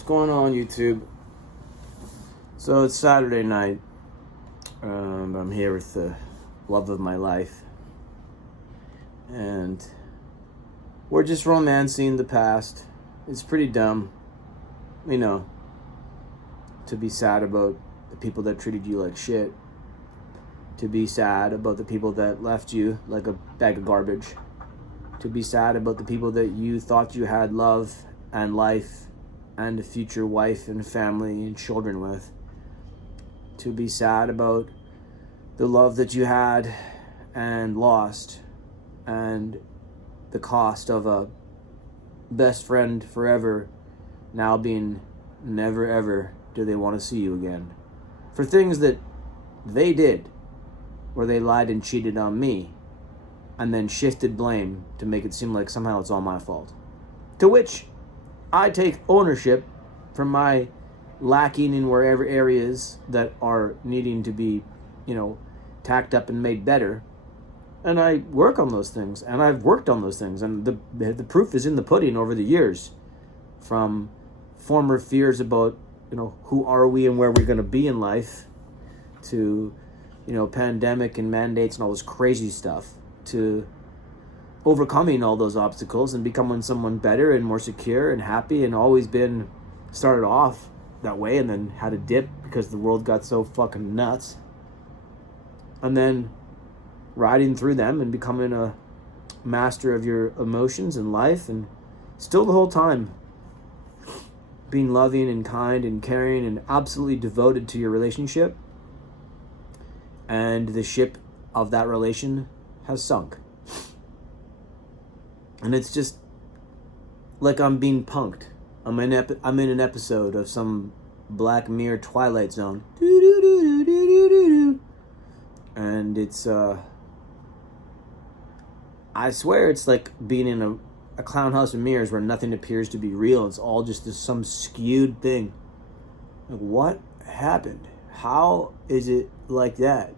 What's going on, YouTube? So it's Saturday night. I'm here with the love of my life. And we're just romancing the past. It's pretty dumb, to be sad about the people that treated you like shit. To be sad about the people that left you like a bag of garbage. To be sad about the people that you thought you had love and life and a future wife and family and children with. To be sad about the love that you had and lost, and the cost of a best friend forever now being never ever do they want to see you again. For things that they did, where they lied and cheated on me, and then shifted blame to make it seem like somehow it's all my fault. To which I take ownership for my lacking in wherever areas that are needing to be, tacked up and made better. And I work on those things, and I've worked on those things, and the proof is in the pudding over the years. From former fears about, who are we and where we're going to be in life, to, pandemic and mandates and all this crazy stuff, to overcoming all those obstacles and becoming someone better and more secure and happy, and always been started off that way and then had a dip because the world got so fucking nuts, and then riding through them and becoming a master of your emotions and life, and still the whole time being loving and kind and caring and absolutely devoted to your relationship. And the ship of that relation has sunk. And it's just like I'm being punked. I'm in an episode of some Black Mirror Twilight Zone. And it's, I swear it's like being in a clown house of mirrors where nothing appears to be real. It's all just some skewed thing. Like, what happened? How is it like that?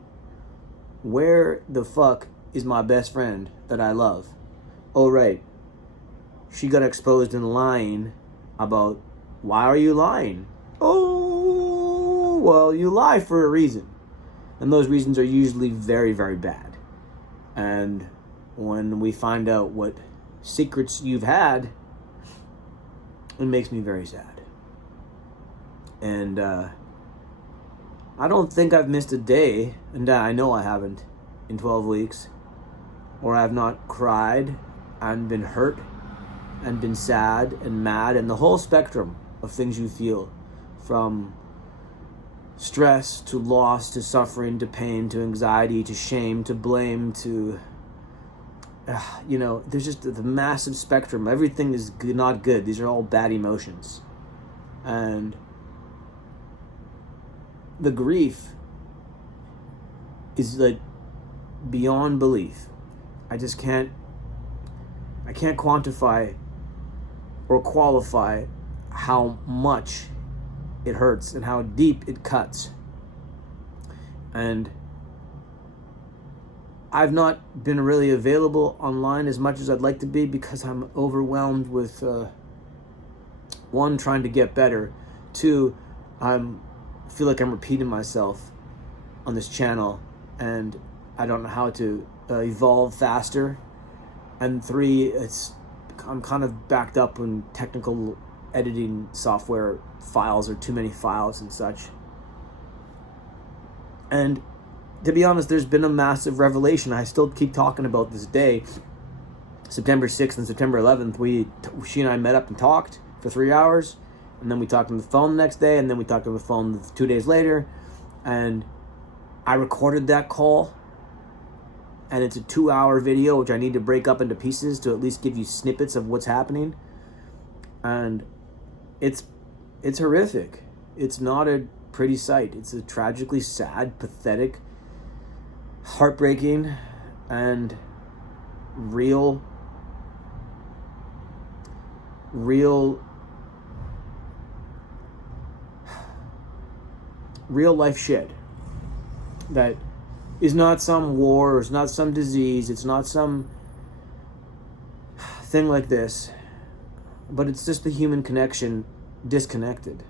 Where the fuck is my best friend that I love? Oh, right. She got exposed in lying about, why are you lying? Oh, well, you lie for a reason. And those reasons are usually very, very bad. And when we find out what secrets you've had, it makes me very sad. And I don't think I've missed a day, and I know I haven't, in 12 weeks, or I've not cried and been hurt and been sad and mad, and the whole spectrum of things you feel, from stress to loss to suffering to pain to anxiety to shame to blame to there's just the massive spectrum. Everything is good, not good. These are all bad emotions. And the grief is like beyond belief. I can't quantify or qualify how much it hurts and how deep it cuts. And I've not been really available online as much as I'd like to be because I'm overwhelmed with, one, trying to get better. Two, I feel like I'm repeating myself on this channel and I don't know how to evolve faster. And three, I'm kind of backed up in technical editing software files, or too many files and such. And to be honest, there's been a massive revelation. I still keep talking about this day, September 6th and September 11th. She and I met up and talked for 3 hours, and then we talked on the phone the next day, and then we talked on the phone 2 days later, and I recorded that call, and it's a 2-hour video, which I need to break up into pieces to at least give you snippets of what's happening. And it's horrific. It's not a pretty sight. It's a tragically sad, pathetic, heartbreaking, and real life shit that is not some war, or it's not some disease, it's not some thing like this, but it's just the human connection disconnected.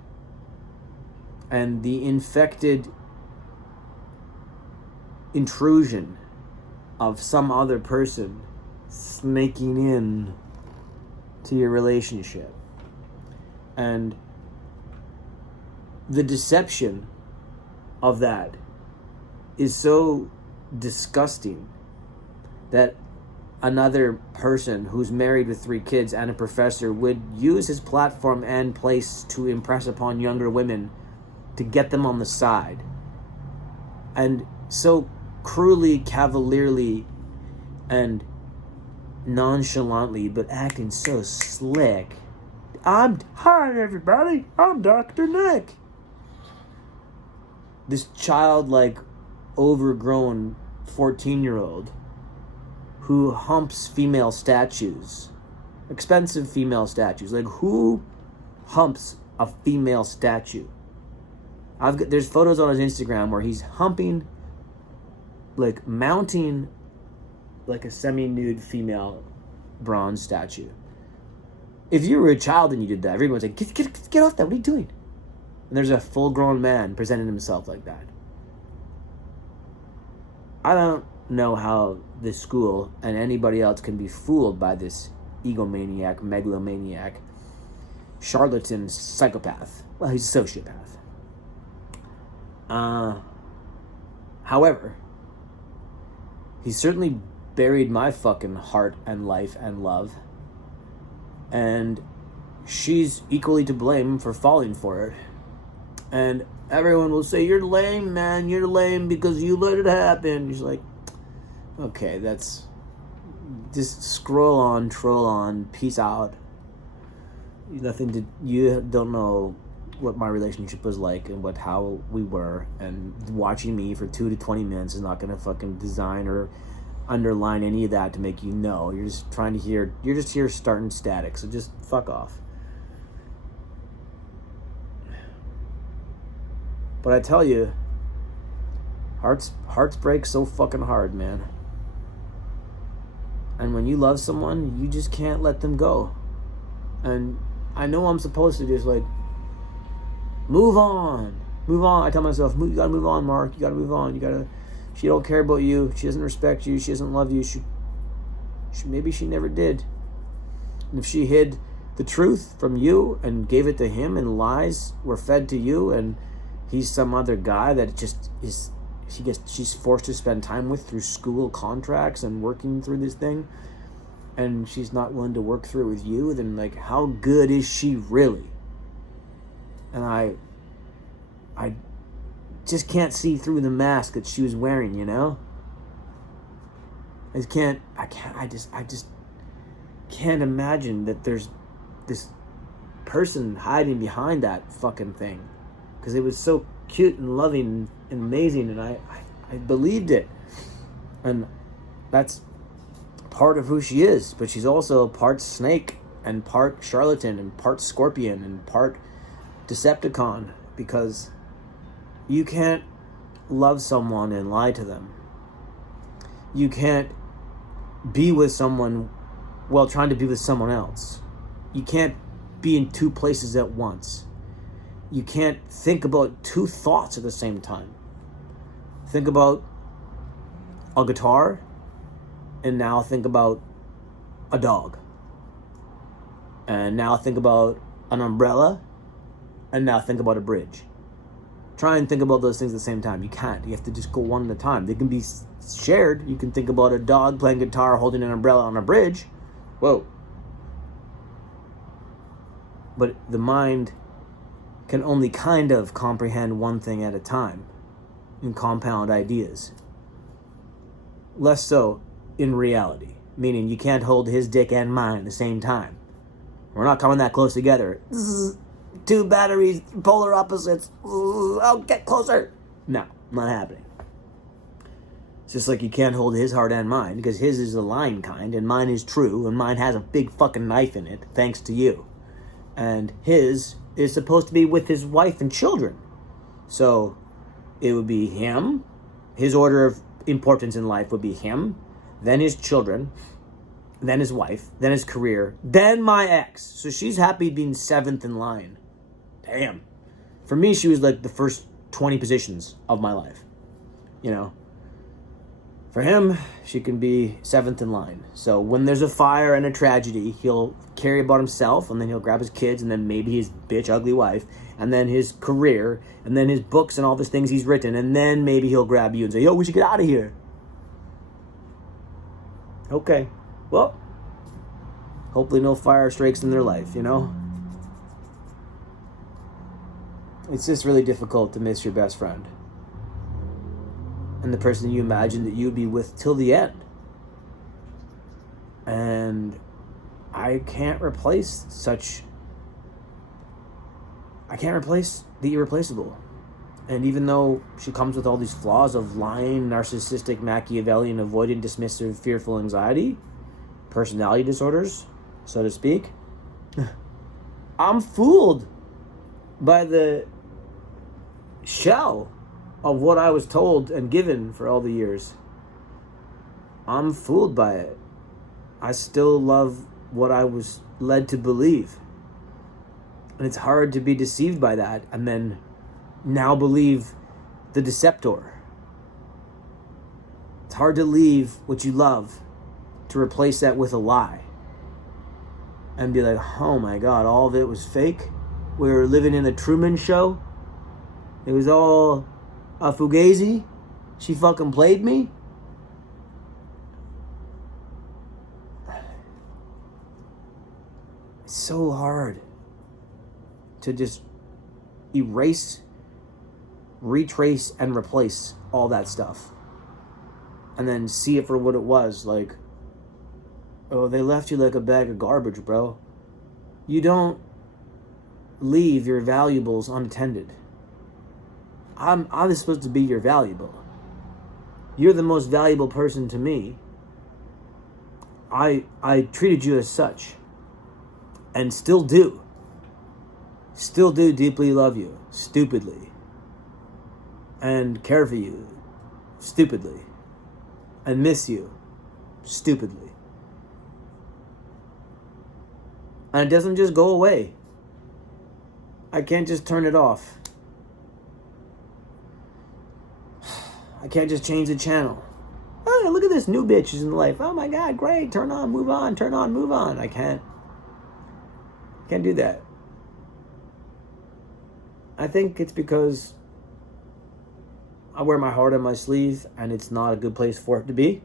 And the infected intrusion of some other person snaking in to your relationship. And the deception of that is so disgusting that another person who's married with 3 kids and a professor would use his platform and place to impress upon younger women to get them on the side. And so cruelly, cavalierly, and nonchalantly, but acting so slick. Hi everybody, I'm Dr. Nick. This childlike, overgrown 14-year-old who humps female statues. Expensive female statues. Like, who humps a female statue? There's photos on his Instagram where he's humping, like, mounting, like, a semi-nude female bronze statue. If you were a child and you did that, everyone's like, get off that, what are you doing? And there's a full-grown man presenting himself like that. I don't know how this school and anybody else can be fooled by this egomaniac, megalomaniac, charlatan psychopath. Well, he's a sociopath. However, he certainly buried my fucking heart and life and love. And she's equally to blame for falling for it. And everyone will say, you're lame, man. You're lame because you let it happen. He's like, okay, that's... Just scroll on, troll on, peace out. You don't know what my relationship was like and how we were. And watching me for 2 to 20 minutes is not going to fucking design or underline any of that to make you know. You're just here starting static, so just fuck off. But I tell you, hearts break so fucking hard, man. And when you love someone, you just can't let them go. And I know I'm supposed to just like move on. I tell myself, you gotta move on, Mark. You gotta move on. She don't care about you. She doesn't respect you. She doesn't love you. Maybe she never did. And if she hid the truth from you and gave it to him, and lies were fed to you, and he's some other guy that just is, she's forced to spend time with through school contracts and working through this thing, and she's not willing to work through it with you, then like, how good is she really? And I just can't see through the mask that she was wearing, you know? I just can't imagine that there's this person hiding behind that fucking thing. Because it was so cute and loving and amazing, and I believed it. And that's part of who she is. But she's also part snake and part charlatan and part scorpion and part Decepticon, because you can't love someone and lie to them. You can't be with someone while trying to be with someone else. You can't be in 2 places at once. You can't think about 2 thoughts at the same time. Think about a guitar, and now think about a dog. And now think about an umbrella, and now think about a bridge. Try and think about those things at the same time. You can't. You have to just go one at a time. They can be shared. You can think about a dog playing guitar holding an umbrella on a bridge. Whoa. But the mind can only kind of comprehend one thing at a time in compound ideas. Less so in reality. Meaning you can't hold his dick and mine at the same time. We're not coming that close together. 2 batteries, polar opposites. I'll get closer. No, not happening. It's just like you can't hold his heart and mine, because his is the lying kind, and mine is true, and mine has a big fucking knife in it, thanks to you. And his is supposed to be with his wife and children. So it would be him. His order of importance in life would be him, then his children, then his wife, then his career, then my ex. So she's happy being 7th in line. damn. For me, she was like the first 20 positions of my life. You know? For him, she can be seventh in line. So when there's a fire and a tragedy, he'll carry about himself, and then he'll grab his kids, and then maybe his bitch ugly wife, and then his career, and then his books and all these things he's written, and then maybe he'll grab you and say, yo, we should get out of here. Okay. Well, hopefully no fire strikes in their life, you know? It's just really difficult to miss your best friend. And the person you imagine that you'd be with till the end. And I can't replace the irreplaceable. And even though she comes with all these flaws of lying, narcissistic, Machiavellian, avoidant, dismissive, fearful anxiety, personality disorders, so to speak, I'm fooled by the shell of what I was told and given for all the years. I'm fooled by it. I still love what I was led to believe. And it's hard to be deceived by that and then now believe the deceptor. It's hard to leave what you love to replace that with a lie. And be like, oh my God, all of it was fake. We were living in a Truman Show. It was all a fugazi. She fucking played me. It's so hard to just erase, retrace, and replace all that stuff. And then see it for what it was. Like, oh, they left you like a bag of garbage, bro. You don't leave your valuables unattended. I'm supposed to be your valuable. You're the most valuable person to me. I treated you as such. And still do. Still do deeply love you. Stupidly. And care for you. Stupidly. And miss you. Stupidly. And it doesn't just go away. I can't just turn it off. I can't just change the channel. Oh, look at this new bitch is in life. Oh my God, great. Turn on, move on. Turn on, move on. I can't do that. I think it's because I wear my heart on my sleeve and it's not a good place for it to be.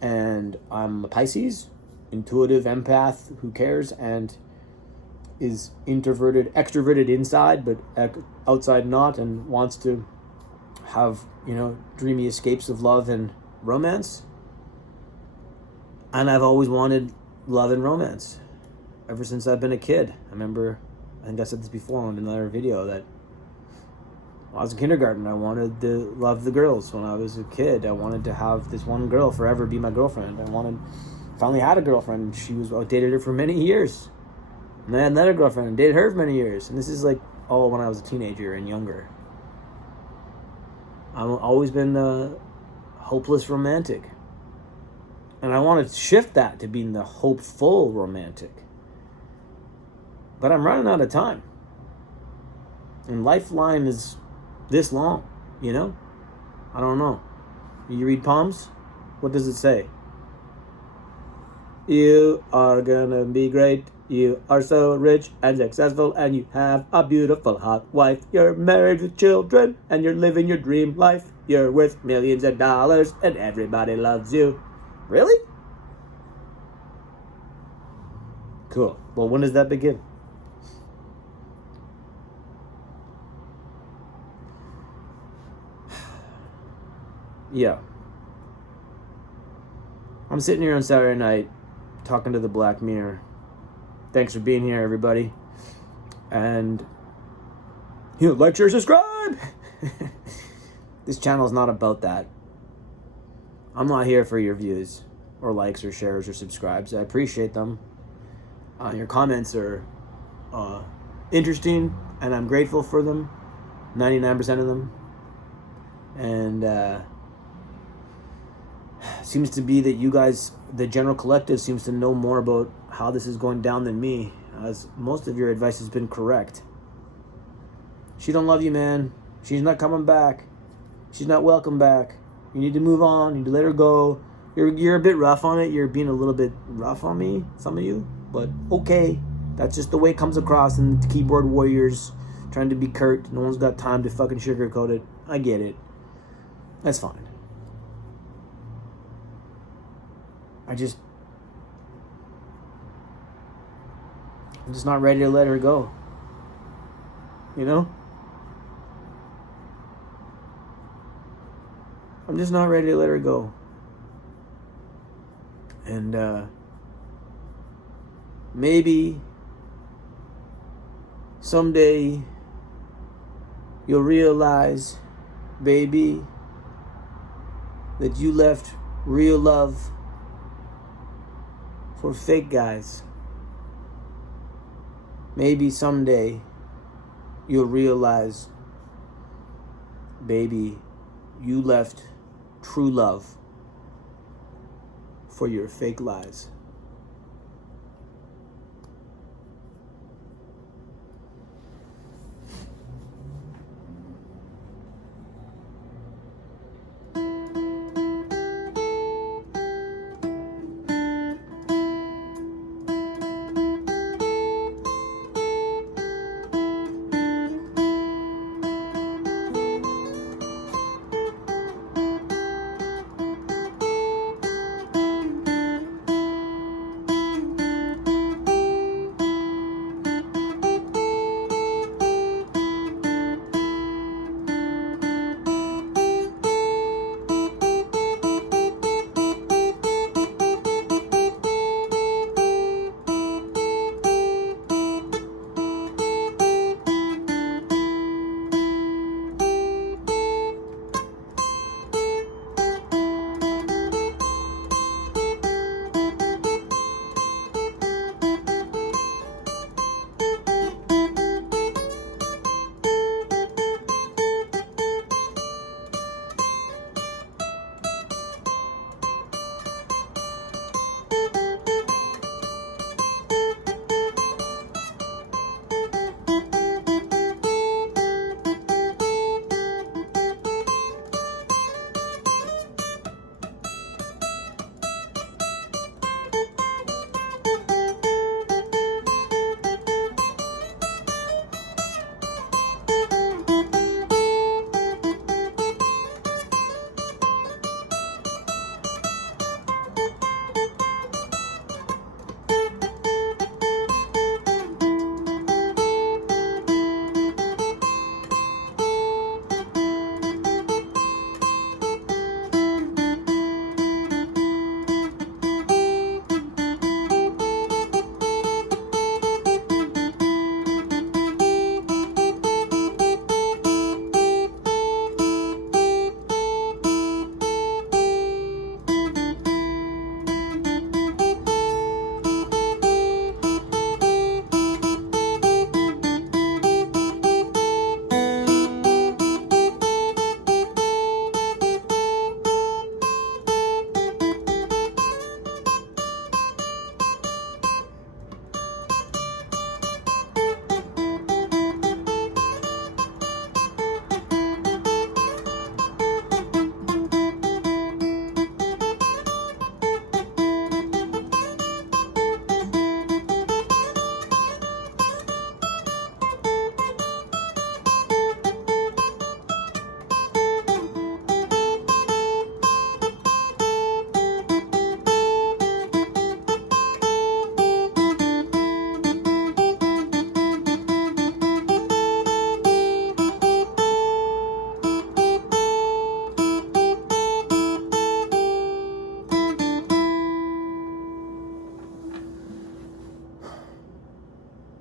And I'm a Pisces, intuitive empath who cares and is introverted, extroverted inside, but outside not, and wants to have, dreamy escapes of love and romance. And I've always wanted love and romance ever since I've been a kid. I remember, I think I said this before in another video, that when I was in kindergarten, I wanted to love the girls. When I was a kid, I wanted to have this one girl forever be my girlfriend. Finally had a girlfriend. I dated her for many years. And then I had another girlfriend and dated her for many years. And this is like all when I was a teenager and younger. I've always been a hopeless romantic. And I want to shift that to being the hopeful romantic. But I'm running out of time. And lifeline is this long, I don't know. You read palms? What does it say? You are gonna be great. You are so rich and successful, and you have a beautiful hot wife. You're married with children, and you're living your dream life. You're worth millions of dollars, and everybody loves you. Really? Cool. Well, when does that begin? Yeah. I'm sitting here on Saturday night talking to the Black Mirror. Thanks for being here, everybody. And like, share, subscribe. This channel is not about that. I'm not here for your views or likes or shares or subscribes. I appreciate them. Your comments are interesting, and I'm grateful for them. 99% of them. And seems to be that you guys, the general collective, seems to know more about how this is going down than me. as most of your advice has been correct. She don't love you, man. She's not coming back. She's not welcome back. You need to move on. You need to let her go. You're a bit rough on it. You're being a little bit rough on me, some of you. But okay. That's just the way it comes across in the keyboard warriors trying to be curt. No one's got time to fucking sugarcoat it. I get it. That's fine. I'm just not ready to let her go. You know? I'm just not ready to let her go. And maybe someday you'll realize, baby, that you left real love for fake guys. Maybe someday you'll realize, baby, you left true love for your fake lies.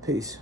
Peace.